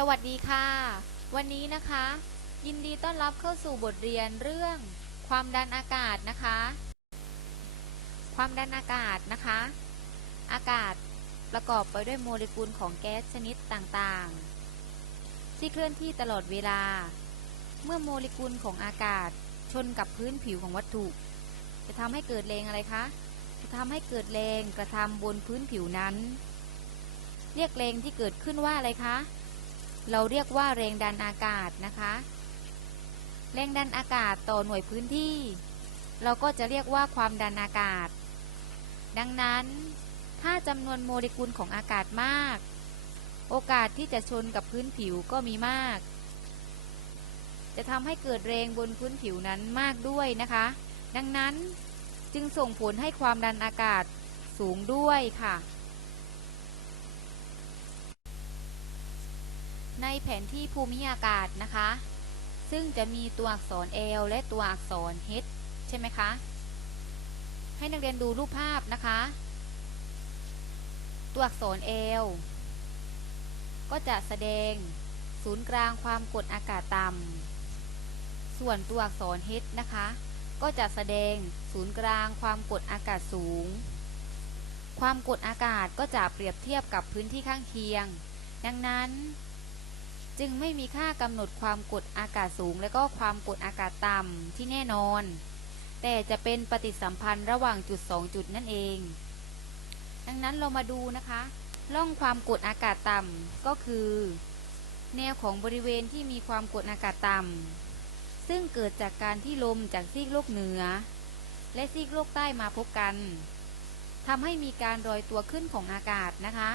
สวัสดีค่ะ วันนี้นะคะ ยินดีต้อนรับเข้าสู่บทเรียนเรื่อง ความดันอากาศนะคะ ความดันอากาศนะคะ อากาศประกอบไปด้วยโมเลกุลของแก๊สชนิดต่างๆ ที่เคลื่อนที่ตลอดเวลา เมื่อโมเลกุลของอากาศชนกับพื้นผิวของวัตถุ จะทำให้เกิดแรงอะไรคะ จะทำให้เกิดแรงกระทำบนพื้นผิวนั้น เรียกแรงที่เกิดขึ้นว่าอะไรคะ เราเรียกว่าแรงดันอากาศนะคะ แรงดันอากาศต่อหน่วยพื้นที่ เราก็จะเรียกว่าความดันอากาศ ดังนั้นถ้าจำนวนโมเลกุลของอากาศมาก โอกาสที่จะชนกับพื้นผิวก็มีมาก จะทำให้เกิดแรงบนพื้นผิวนั้นมากด้วยนะคะ ดังนั้นจึงส่งผลให้ความดันอากาศสูงด้วยค่ะ ในแผนที่ภูมิอากาศนะคะ ซึ่งจะมีตัวอักษร L และตัวอักษร H ใช่ไหมคะ ให้นักเรียนดูรูปภาพนะคะ ตัวอักษร L ก็จะแสดงศูนย์กลางความกดอากาศต่ำ ส่วนตัวอักษร H นะคะ ก็จะแสดงศูนย์กลางความกดอากาศสูง ความกดอากาศก็จะเปรียบเทียบกับพื้นที่ข้างเคียง ดังนั้น จึงไม่มีค่ากำหนดความกดอากาศสูง และก็ความกดอากาศต่ำที่แน่นอน แต่จะเป็นปฏิสัมพันธ์ระหว่างจุดสองจุดนั่นเอง ดังนั้นเรามาดูนะคะร่องความกดอากาศต่ำก็คือ แนวของบริเวณที่มีความกดอากาศต่ำซึ่งเกิดจากการที่ลมจากซีกโลกเหนือ และซีกโลกใต้มาพบกันทำให้มีการรอยตัวขึ้นของอากาศนะคะ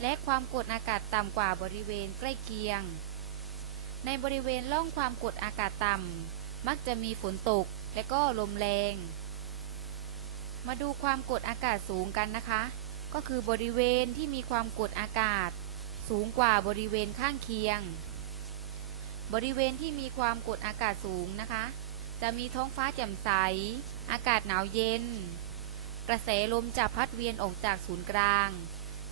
และความกดอากาศต่ำกว่าบริเวณใกล้เคียง ในบริเวณร่องความกดอากาศต่ำ มักจะมีฝนตกและก็ลมแรง มาดูความกดอากาศสูงกันนะคะ ก็คือบริเวณที่มีความกดอากาศ สูงกว่าบริเวณข้างเคียง บริเวณที่มีความกดอากาศสูงนะคะ จะมีท้องฟ้าแจ่มใส อากาศหนาวเย็น กระแสลมจะพัดเวียนออกจากศูนย์กลาง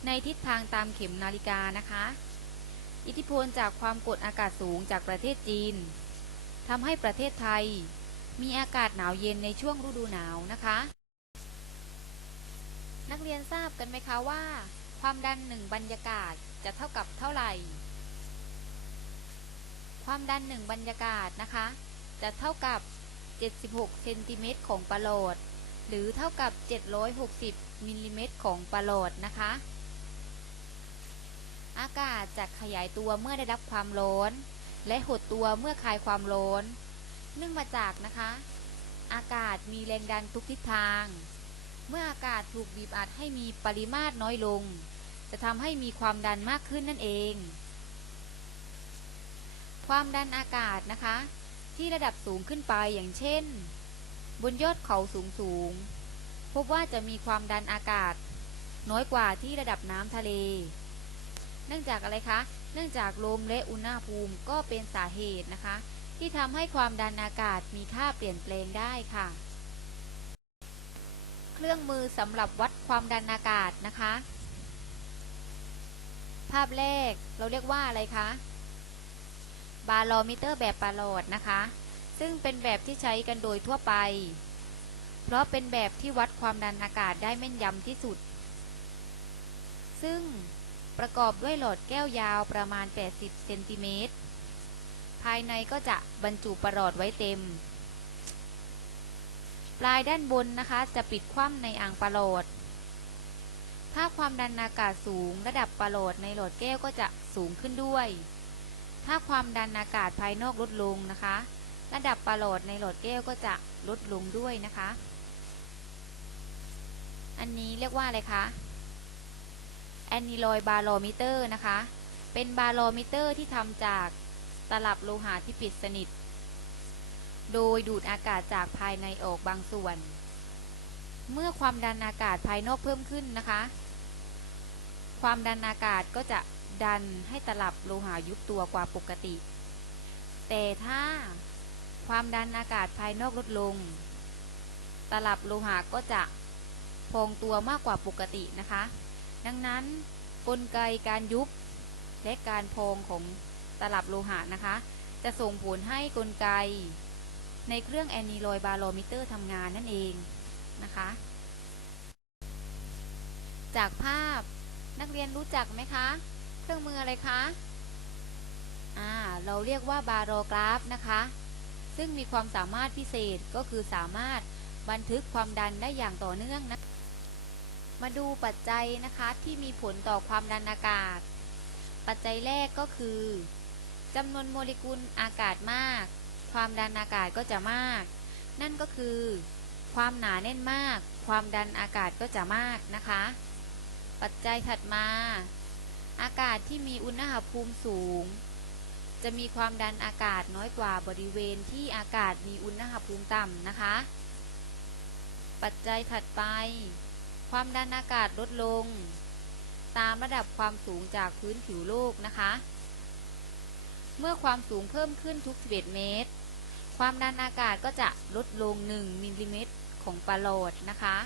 ในทิศทางตามเข็มนาฬิกานะคะ อิทธิพลจากความกดอากาศสูงจากประเทศจีนทำให้ประเทศไทย มีอากาศหนาวเย็นในช่วงฤดูหนาวนะคะ นักเรียนทราบกันไหมคะว่า ความดันหนึ่งบรรยากาศจะเท่ากับเท่าไหร่ ความดันหนึ่งบรรยากาศนะคะ จะเท่ากับ 76เซนติเมตรของปรโลดหรือเท่ากับ 760มิลลิเมตรของปรโลดนะคะ อากาศจะขยายตัวเมื่อได้รับความร้อน และหดตัวเมื่อคลายความร้อน เนื่องมาจากนะคะ อากาศมีแรงดันทุกทิศทาง เมื่ออากาศถูกบีบอัดให้มีปริมาตรน้อยลง จะทำให้มีความดันมากขึ้นนั่นเอง ความดันอากาศนะคะ ที่ระดับสูงขึ้นไปอย่างเช่น บนยอดเขาสูงสูงพบว่าจะมีความดันอากาศ น้อยกว่าที่ระดับน้ำทะเล เนื่องจากอะไรคะ เนื่องจากลมและอุณหภูมิก็เป็นสาเหตุนะคะ ที่ทำให้ความดันอากาศมีค่าเปลี่ยนแปลงได้ค่ะ เครื่องมือสำหรับวัดความดันอากาศนะคะ ภาพแรกเราเรียกว่าอะไรคะ บาโลมิเตอร์แบบปาโลดนะคะ ซึ่งเป็นแบบที่ใช้กันโดยทั่วไป เพราะเป็นแบบที่วัดความดันอากาศได้แม่นยำที่สุด ซึ่ง ประกอบด้วยหลอดแก้วยาวประมาณ 80 เซนติเมตร ภายในก็จะบรรจุประหลอดไว้เต็ม ปลายด้านบนนะคะ จะปิดคว่ำในอ่างประหลอด ถ้าความดันอากาศสูงระดับประหลอดในหลอดแก้วก็จะสูงขึ้นด้วย ถ้าความดันอากาศภายนอกลดลงนะคะ ระดับประหลอดในหลอดแก้วก็จะลดลงด้วยนะคะ อันนี้เรียกว่าอะไรคะ แอนนิลอยบาโลมิเตอร์นะคะ เป็นบาโลมิเตอร์ที่ทำจากตลับโลหะที่ปิดสนิท โดยดูดอากาศจากภายในออกบางส่วน เมื่อความดันอากาศภายนอกเพิ่มขึ้นนะคะ ความดันอากาศก็จะดันให้ตลับโลหะยุบตัวกว่าปกติ แต่ถ้าความดันอากาศภายนอกลดลง ตลับโลหะก็จะพองตัวมากกว่าปกตินะคะ ดังนั้นกลไกการยุบและการพองของตลับโลหะนะคะ จะส่งผลให้กลไก ในเครื่องแอนนีลอยบาโลมิเตอร์ทำงานนั่นเองนะคะ จากภาพนักเรียนรู้จักไหมคะ เครื่องมืออะไรคะอ่าเราเรียกว่าบาโรกราฟนะคะ ซึ่งมีความสามารถพิเศษก็คือสามารถบันทึกความดันได้อย่างต่อเนื่องนะ มาดูปัจจัยนะคะที่มีผลต่อความดันอากาศ ปัจจัยแรกก็คือจำนวนโมเลกุลอากาศมาก ความดันอากาศก็จะมาก นั่นก็คือ ความหนาแน่นมาก ความดันอากาศก็จะมากนะคะ ปัจจัยถัดมา อากาศที่มีอุณหภูมิสูง จะมีความดันอากาศน้อยกว่าบริเวณที่อากาศมีอุณหภูมิต่ำนะคะ ปัจจัยถัดไป ความดันอากาศลดลง ตามระดับความสูงจากพื้นผิวโลกนะคะ เมื่อความสูงเพิ่มขึ้นทุก 11 เมตร ความดันอากาศก็จะลดลง 1 มิลลิเมตรของปรโลดนะคะ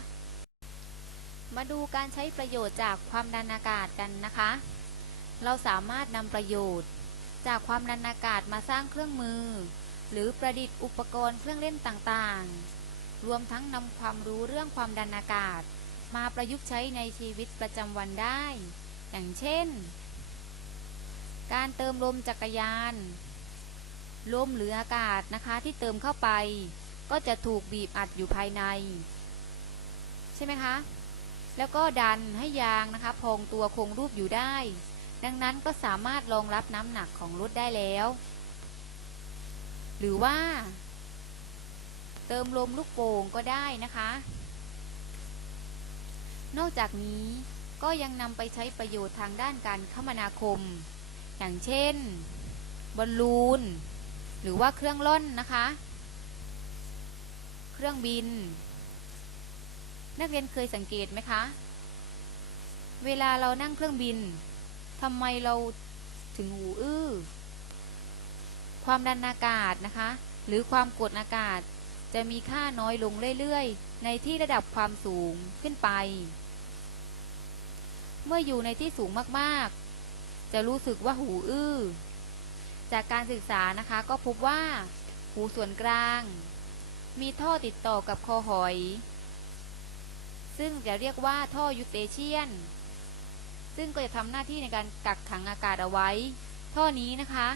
มาดูการใช้ประโยชน์จากความดันอากาศกันนะคะ เราสามารถนำประโยชน์จากความดันอากาศมาสร้างเครื่องมือ หรือประดิษฐ์อุปกรณ์เครื่องเล่นต่างๆ รวมทั้งนำความรู้เรื่องความดันอากาศ มาประยุกต์ใช้ในชีวิตประจำวันได้ อย่างเช่น การเติมลมจักรยาน ลมหรืออากาศนะคะที่เติมเข้าไป ก็จะถูกบีบอัดอยู่ภายใน ใช่ไหมคะ แล้วก็ดันให้ยางนะคะพองตัวคงรูปอยู่ได้ ดังนั้นก็สามารถรองรับน้ำหนักของรถได้แล้ว หรือว่า เติมลมลูกโป่งก็ได้นะคะ นอกจากนี้ก็ยังนำไปใช้ประโยชน์ทางด้านการคมนาคม อย่างเช่น บอลลูน หรือว่าเครื่องล่อนนะคะ เครื่องบิน นักเรียนเคยสังเกตไหมคะ เวลาเรานั่งเครื่องบินทำไมเราถึงหูอื้อ ความดันอากาศนะคะ หรือความกดอากาศจะมีค่าน้อยลงเรื่อยๆ ในที่ระดับความสูงขึ้นไป เมื่ออยู่ในที่สูงมากๆ จะรู้สึกว่าหูอื้อ จากการศึกษานะคะก็พบว่า หูส่วนกลาง มีท่อติดต่อกับคอหอย ซึ่งจะเรียกว่าท่อยูเตเชียน ซึ่งก็จะทำหน้าที่ในการกักขังอากาศเอาไว้ ท่อนี้นะคะ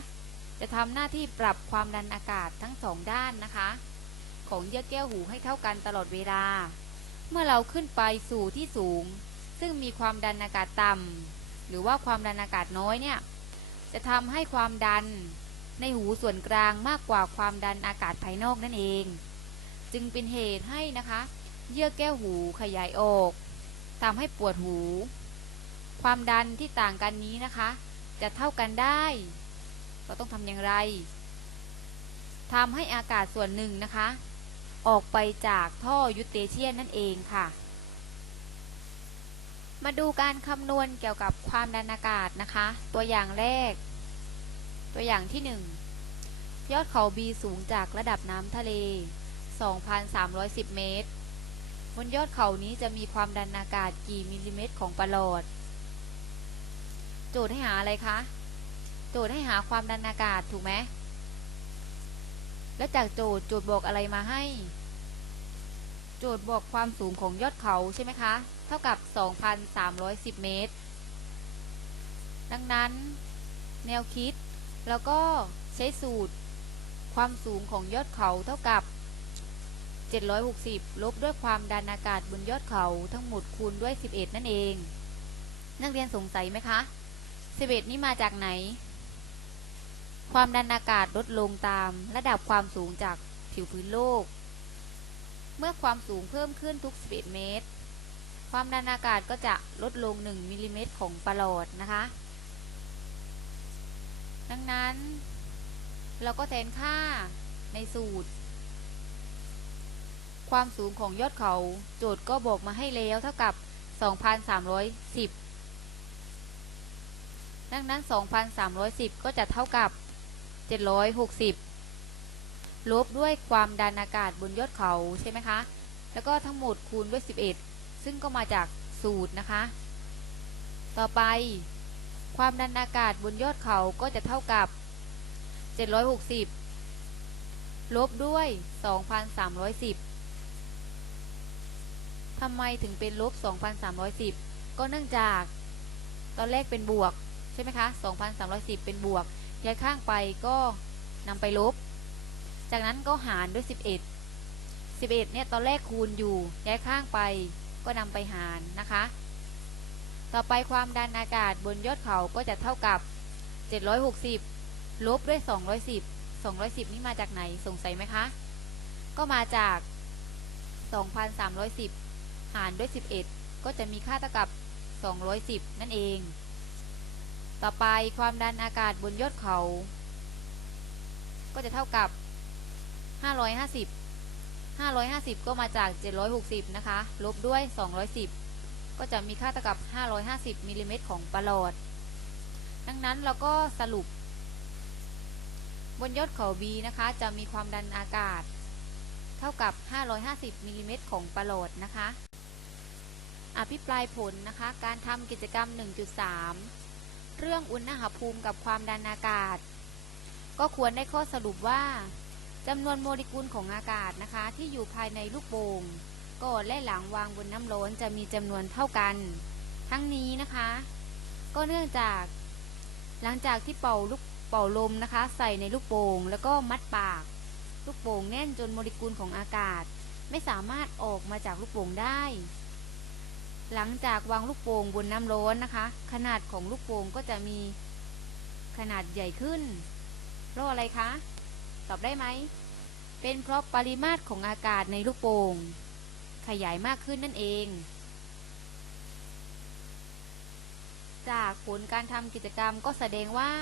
จะทำหน้าที่ปรับความดันอากาศทั้งสองด้านนะคะ ของเยื่อแก้วหูให้เท่ากันตลอดเวลา เมื่อเราขึ้นไปสู่ที่สูง ซึ่งมีความดันอากาศต่ำหรือว่าความดันอากาศน้อยเนี่ยจะทำให้ความดันในหูส่วนกลางมากกว่าความดันอากาศภายนอกนั่นเอง จึงเป็นเหตุให้นะคะ เยื่อแก้วหูขยายออกทำให้ปวดหู ความดันที่ต่างกันนี้นะคะ จะเท่ากันได้ เราต้องทำอย่างไรทำให้อากาศส่วนหนึ่งนะคะ ออกไปจากท่อยูเตเชียนนั่นเองค่ะ มาดูการคำนวณเกี่ยวกับความดันอากาศนะคะ ตัวอย่างแรก ตัวอย่างที่ 1 ยอดเขาบีสูงจากระดับน้ำทะเล 2,310 เมตร บนยอดเขานี้จะมีความดันอากาศกี่มิลลิเมตรของประหลอด โจทย์ให้หาอะไรคะ โจทย์ให้หาความดันอากาศถูกไหม แล้วจากโจทย์โจทย์บอกอะไรมาให้ โจทย์บอกความสูงของยอดเขาใช่ไหมคะ เท่ากับ 2,310 เมตร ดังนั้น แนวคิด แล้วก็ใช้สูตร ความสูงของยอดเขาเท่ากับ 760 ลบด้วยความดันอากาศบนยอดเขาทั้งหมดคูณด้วย 11 นั่นเอง นักเรียนสงสัยไหมคะ 11 นี้มาจากไหน ความดันอากาศลดลงตามระดับความสูงจากผิวพื้นโลก เมื่อความสูงเพิ่มขึ้นทุก 11 เมตร ความดันอากาศก็จะลดลง 1มิลลิเมตรของประหลอดนะคะ ดังนั้น เราก็แทนค่าในสูตร ความสูงของยอดเขา โจทย์ก็บอกมาให้แล้วเท่ากับ 2,310 ดังนั้น 2,310 ก็จะเท่ากับ 760 ลบด้วยความดันอากาศบนยอดเขาใช่ไหมคะ แล้วก็ทั้งหมดคูณด้วย 11 ซึ่งก็มาจากสูตรนะคะ ต่อไป ความดันอากาศบนยอดเขาก็จะเท่ากับ 760 ลบด้วย 2,310ทำไมถึงเป็นลบ 2,310 ก็เนื่องจากตอนแรกเป็นบวกใช่ไหมคะ 2,310 เป็นบวกย้ายข้างไปก็นำไปลบ จากนั้นก็หารด้วย 11 11เนี่ยตอนแรกคูณอยู่ย้ายข้างไปก็นำไปหารนะคะ ต่อไปความดันอากาศบนยอดเขาก็จะเท่ากับ 760 ลบด้วย 210 210 นี่มาจากไหนสงสัยไหมคะ ก็มาจาก 2,310 หารด้วย 11 ก็จะมีค่าเท่ากับ 210 นั่นเอง ต่อไปความดันอากาศบนยอดเขา ก็จะเท่ากับ 550 550 ก็มาจาก 760 นะคะ ลบด้วย 210 ก็จะมีค่าเท่ากับ 550มิลลิเมตรของประหลอด ดังนั้นเราก็สรุป บนยอดเขา B นะคะ จะมีความดันอากาศ เท่ากับ 550มิลลิเมตรของประหลอดนะคะ อภิปรายผลนะคะ การทำกิจกรรม 1.3 เรื่องอุณหภูมิกับความดันอากาศ ก็ควรได้ข้อสรุปว่า จำนวนโมเลกุลของอากาศนะคะที่อยู่ภายในลูกโป่งก่อนและหลังวางบนน้ำร้อนจะมีจำนวนเท่ากัน ทั้งนี้นะคะ ก็เนื่องจาก หลังจากที่เป่าลูกเป่าลมนะคะ ใส่ในลูกโป่งแล้วก็มัดปาก ลูกโป่งแน่นจนโมเลกุลของอากาศ ไม่สามารถออกมาจากลูกโป่งได้ หลังจากวางลูกโป่งบนน้ำร้อนนะคะ ขนาดของลูกโป่งก็จะมีขนาดใหญ่ขึ้นเพราะอะไรคะ ตอบได้ไหม เป็นเพราะปริมาตรของอากาศในลูกโป่งขยายมากขึ้นนั่นเอง จากผลการทำกิจกรรมก็แสดงว่า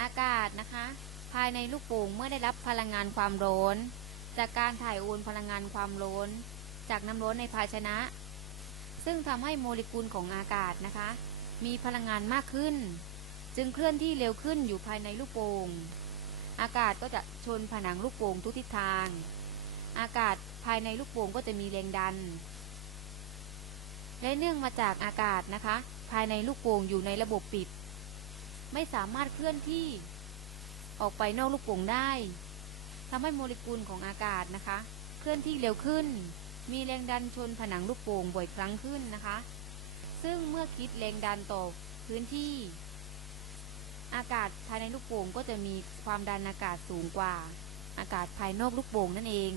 อากาศนะคะ ภายในลูกโป่งเมื่อได้รับพลังงานความร้อน จากการถ่ายโอนพลังงานความร้อน จากน้ำร้อนในภาชนะ ซึ่งทำให้โมเลกุลของอากาศนะคะ มีพลังงานมากขึ้น จึงเคลื่อนที่เร็วขึ้นอยู่ภายในลูกโป่ง อากาศก็จะชนผนังลูกโป่งทุกทิศทาง อากาศภายในลูกโป่งก็จะมีแรงดัน และเนื่องมาจากอากาศนะคะ ภายในลูกโป่งอยู่ในระบบปิด ไม่สามารถเคลื่อนที่ออกไปนอกลูกโป่งได้ทำให้โมเลกุลของอากาศนะคะ เคลื่อนที่เร็วขึ้น มีแรงดันชนผนังลูกโป่งบ่อยครั้งขึ้นนะคะ ซึ่งเมื่อคิดแรงดันต่อพื้นที่ อากาศภายในลูกโป่งก็จะมีความดันอากาศสูงกว่า อากาศภายนอกลูกโป่งนั่นเอง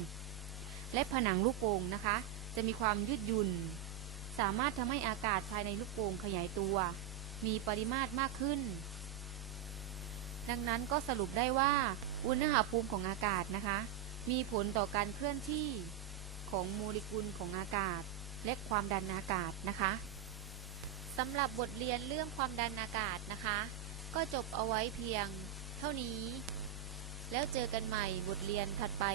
และผนังลูกโป่งนะคะ จะมีความยืดหยุ่น สามารถทำให้อากาศภายในลูกโป่งขยายตัว มีปริมาตรมากขึ้น ดังนั้นก็สรุปได้ว่าอุณหภูมิของอากาศนะคะ มีผลต่อการเคลื่อนที่ของโมเลกุลของอากาศ และความดันอากาศนะคะสำหรับบทเรียนเรื่องความดันอากาศนะคะ ก็จบเอาไว้เพียงเท่านี้ แล้วเจอกันใหม่บทเรียนถัดไป